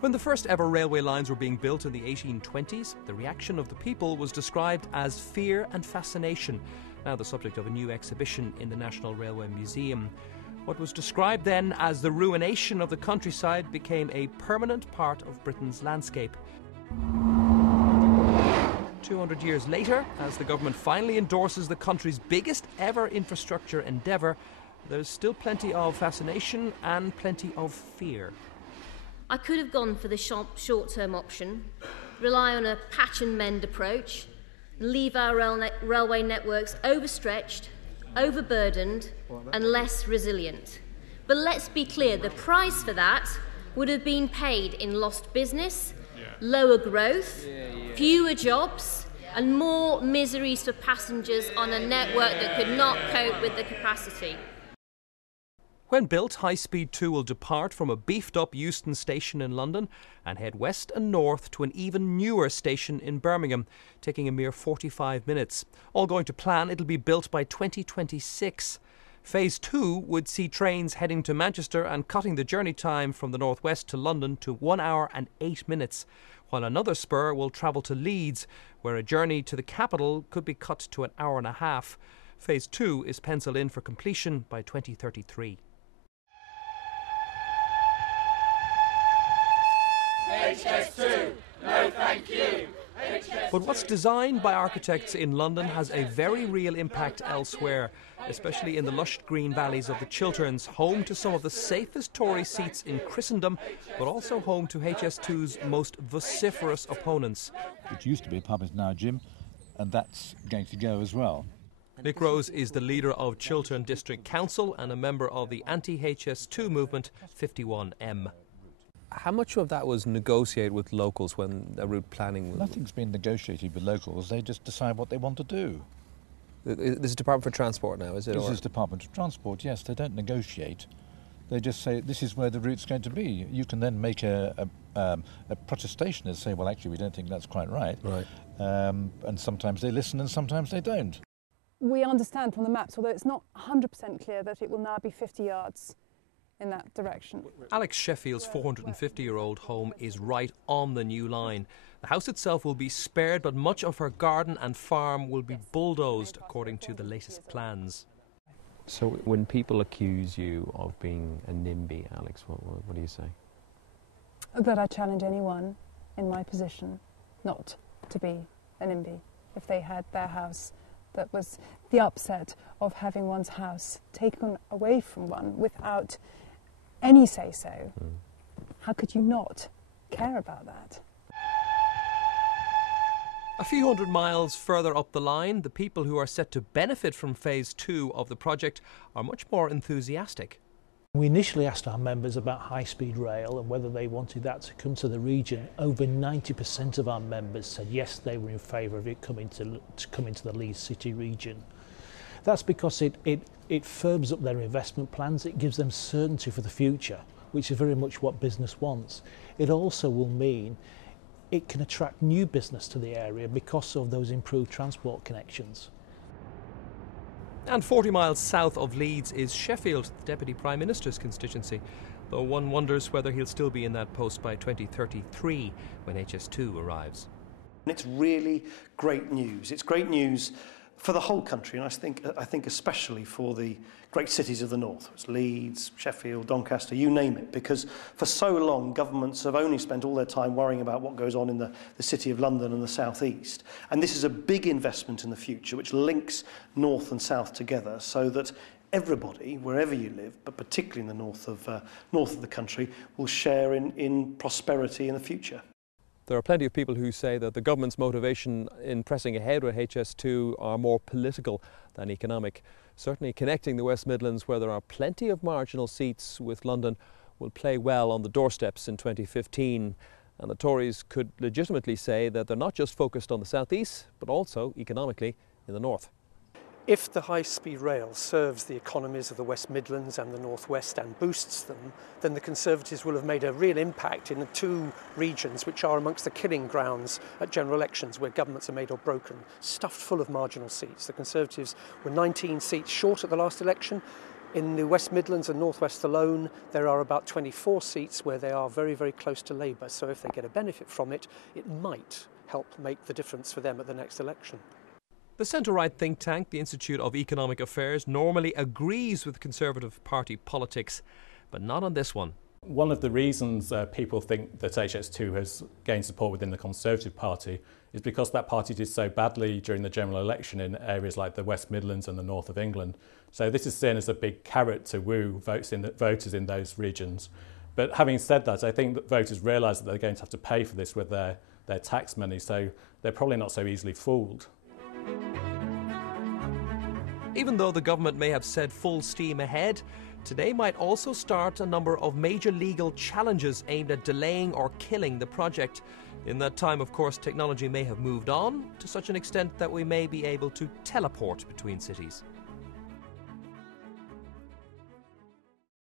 When the first ever railway lines were being built in the 1820s, the reaction of the people was described as fear and fascination, now the subject of a new exhibition in the National Railway Museum. What was described then as the ruination of the countryside became a permanent part of Britain's landscape. 200 years later, as the government finally endorses the country's biggest ever infrastructure endeavour, there's still plenty of fascination and plenty of fear. I could have gone for the short-term option, rely on a patch and mend approach, and leave our railway networks overstretched, overburdened and less resilient. But let's be clear, the price for that would have been paid in lost business, lower growth, fewer jobs and more miseries for passengers on a network that could not cope with the capacity. When built, High Speed 2 will depart from a beefed-up Euston station in London and head west and north to an even newer station in Birmingham, taking a mere 45 minutes. All going to plan, it'll be built by 2026. Phase 2 would see trains heading to Manchester and cutting the journey time from the northwest to London to 1 hour and 8 minutes, while another spur will travel to Leeds, where a journey to the capital could be cut to an hour and a half. Phase 2 is penciled in for completion by 2033. HS2, no thank you. But what's designed by architects in London has a very real impact elsewhere, especially in the lush green valleys of the Chilterns, home to some of the safest Tory seats in Christendom, but also home to HS2's most vociferous opponents. It used to be a pub, it's now a gym, and that's going to go as well. Nick Rose is the leader of Chiltern District Council and a member of the anti-HS2 movement 51M. How much of that was negotiated with locals when the route planning was? Nothing's been negotiated with locals. They just decide what they want to do. This is Department for Transport now, is it? This is Department of Transport, yes. They don't negotiate. They just say, this is where the route's going to be. You can then make a protestation and say, well, actually, we don't think that's quite right. Right. And sometimes they listen and sometimes they don't. We understand from the maps, although it's not 100% clear, that it will now be 50 yards in that direction. Alex Sheffield's 450-year-old home is right on the new line. The house itself will be spared, but much of her garden and farm will be bulldozed according to the latest plans. So when people accuse you of being a NIMBY, Alex, what do you say? That I challenge anyone in my position not to be a NIMBY if they had their house. That was the upset of having one's house taken away from one without any say-so. How could you not care about that? A few hundred miles further up the line, the people who are set to benefit from Phase 2 of the project are much more enthusiastic. We initially asked our members about high-speed rail and whether they wanted that to come to the region. Over 90% of our members said yes, they were in favour of it coming to the Leeds City region. That's because it firms up their investment plans, it gives them certainty for the future, which is very much what business wants. It also will mean it can attract new business to the area because of those improved transport connections. And 40 miles south of Leeds is Sheffield, the Deputy Prime Minister's constituency, though one wonders whether he'll still be in that post by 2033 when HS2 arrives. It's really great news. It's great news for the whole country, and I think especially for the great cities of the north. It's Leeds, Sheffield, Doncaster, you name it, because for so long governments have only spent all their time worrying about what goes on in the city of London and the south east. And this is a big investment in the future which links north and south together so that everybody, wherever you live, but particularly in the north of the country, will share in prosperity in the future. There are plenty of people who say that the government's motivation in pressing ahead with HS2 are more political than economic. Certainly connecting the West Midlands, where there are plenty of marginal seats, with London will play well on the doorsteps in 2015. And the Tories could legitimately say that they're not just focused on the southeast, but also economically in the north. If the high-speed rail serves the economies of the West Midlands and the North West and boosts them, then the Conservatives will have made a real impact in the two regions which are amongst the killing grounds at general elections, where governments are made or broken, stuffed full of marginal seats. The Conservatives were 19 seats short at the last election. In the West Midlands and North West alone, there are about 24 seats where they are very, very close to Labour. So if they get a benefit from it, it might help make the difference for them at the next election. The centre-right think tank, the Institute of Economic Affairs, normally agrees with Conservative Party politics, but not on this one. One of the reasons people think that HS2 has gained support within the Conservative Party is because that party did so badly during the general election in areas like the West Midlands and the north of England. So this is seen as a big carrot to woo voters in those regions. But having said that, I think that voters realise that they're going to have to pay for this with their tax money, so they're probably not so easily fooled. Even though the government may have said full steam ahead, today might also start a number of major legal challenges aimed at delaying or killing the project. In that time, of course, technology may have moved on to such an extent that we may be able to teleport between cities.